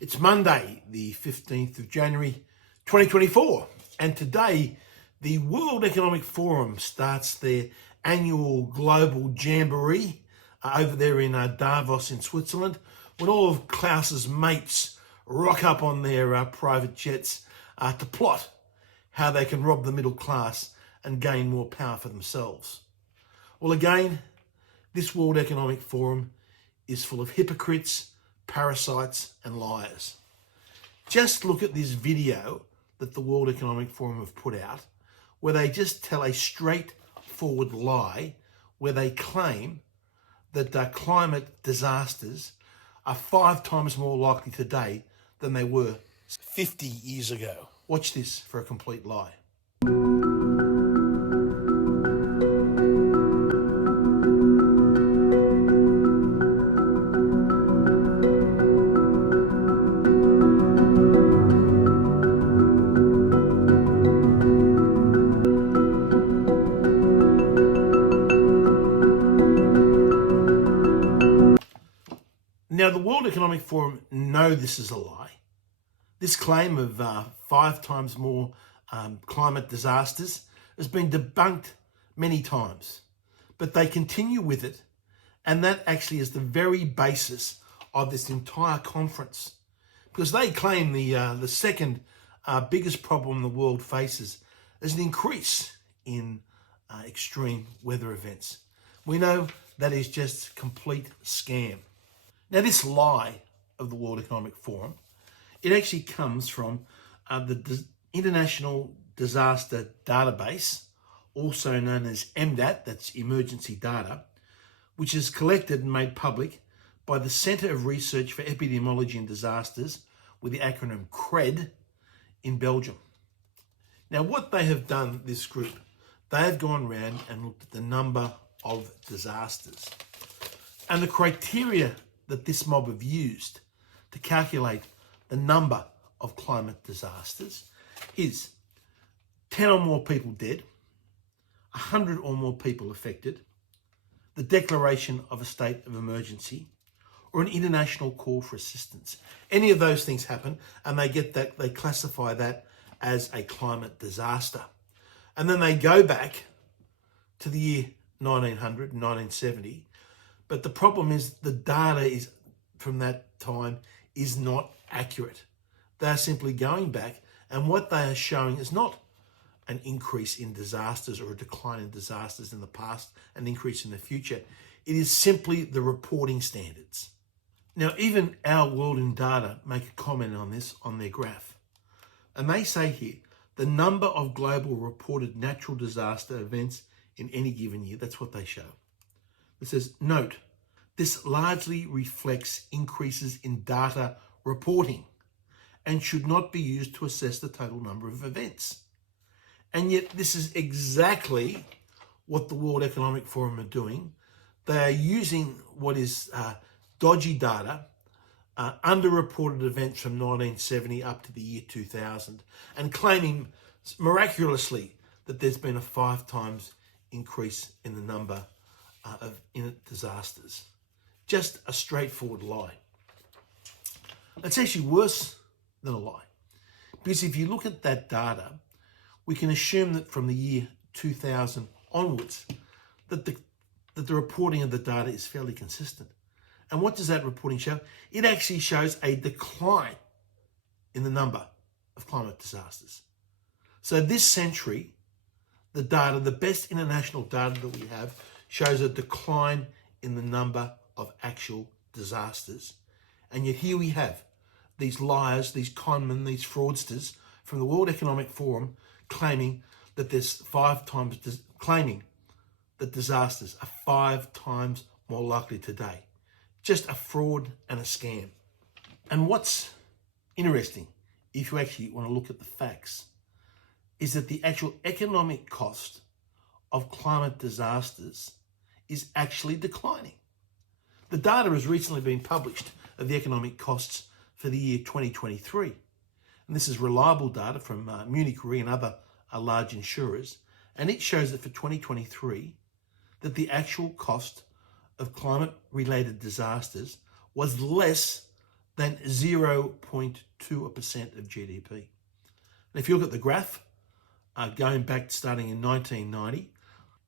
It's Monday, the 15th of January, 2024, and today the World Economic Forum starts their annual global jamboree over there in Davos in Switzerland, when all of Klaus's mates rock up on their private jets to plot how they can rob the middle class and gain more power for themselves. Well, again, this World Economic Forum is full of hypocrites, parasites and liars. Just look at this video that the World Economic Forum have put out, where they just tell a straightforward lie, where they claim that climate disasters are 5 times more likely today than they were 50 years ago. Watch this for a complete lie. Now, the World Economic Forum know this is a lie. This claim of 5 times more climate disasters has been debunked many times, but they continue with it, and that actually is the very basis of this entire conference, because they claim the second biggest problem the world faces is an increase in extreme weather events. We know that is just complete scam. Now, this lie of the World Economic Forum, it actually comes from the International Disaster Database, also known as EMDAT, that's emergency data, which is collected and made public by the Centre of Research for Epidemiology and Disasters, with the acronym CRED, in Belgium. Now, what they have done, this group, they have gone around and looked at the number of disasters. And the criteria that this mob have used to calculate the number of climate disasters is 10 or more people dead, 100 or more people affected, the declaration of a state of emergency, or an international call for assistance. Any of those things happen, and they classify that as a climate disaster. And then they go back to the year 1900, 1970, but the problem is the data is from that time is not accurate. They're simply going back, and what they are showing is not an increase in disasters or a decline in disasters in the past, an increase in the future. It is simply the reporting standards. Now, even Our World in Data make a comment on this on their graph. And they say here, the number of global reported natural disaster events in any given year, that's what they show. It says, note, this largely reflects increases in data reporting and should not be used to assess the total number of events. And yet this is exactly what the World Economic Forum are doing. They are using what is dodgy data, underreported events from 1970 up to the year 2000, and claiming miraculously that there's been a 5 times increase in the number of disasters. Just a straightforward lie. It's actually worse than a lie, because if you look at that data, we can assume that from the year 2000 onwards, that the reporting of the data is fairly consistent. And what does that reporting show? It actually shows a decline in the number of climate disasters. So this century, the data, the best international data that we have, shows a decline in the number of actual disasters. And yet here we have these liars, these conmen, these fraudsters from the World Economic Forum claiming that claiming that disasters are 5 times more likely today. Just a fraud and a scam. And what's interesting, if you actually want to look at the facts, is that the actual economic cost of climate disasters is actually declining. The data has recently been published of the economic costs for the year 2023. And this is reliable data from Munich Re and other large insurers. And it shows that for 2023, that the actual cost of climate-related disasters was less than 0.2% of GDP. And if you look at the graph, going back starting in 1990,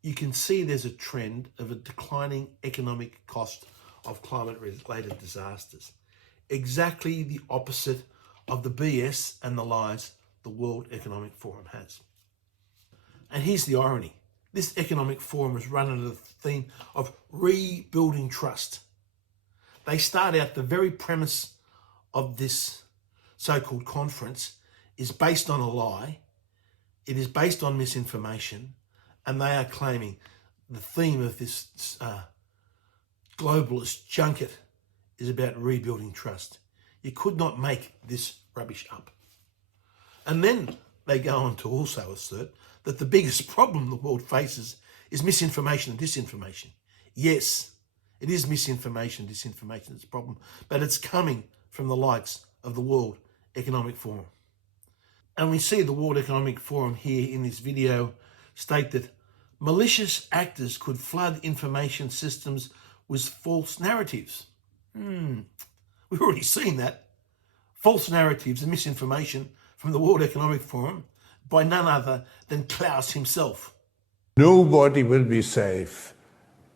you can see there's a trend of a declining economic cost of climate-related disasters. Exactly the opposite of the BS and the lies the World Economic Forum has. And here's the irony. This economic forum is run under the theme of rebuilding trust. They start out the very premise of this so-called conference is based on a lie. It is based on misinformation, and they are claiming the theme of this globalist junket is about rebuilding trust. You could not make this rubbish up. And then they go on to also assert that the biggest problem the world faces is misinformation and disinformation. Yes, it is misinformation, disinformation that's a problem, but it's coming from the likes of the World Economic Forum. And we see the World Economic Forum here in this video state that malicious actors could flood information systems with false narratives. We've already seen that. False narratives and misinformation from the World Economic Forum by none other than Klaus himself. Nobody will be safe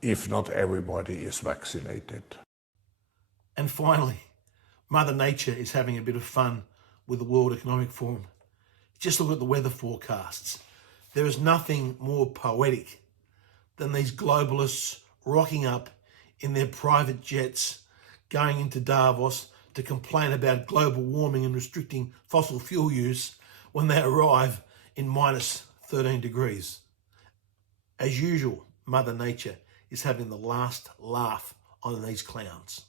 if not everybody is vaccinated. And finally, Mother Nature is having a bit of fun with the World Economic Forum. Just look at the weather forecasts. There is nothing more poetic than these globalists rocking up in their private jets, going into Davos to complain about global warming and restricting fossil fuel use when they arrive in minus 13 degrees. As usual, Mother Nature is having the last laugh on these clowns.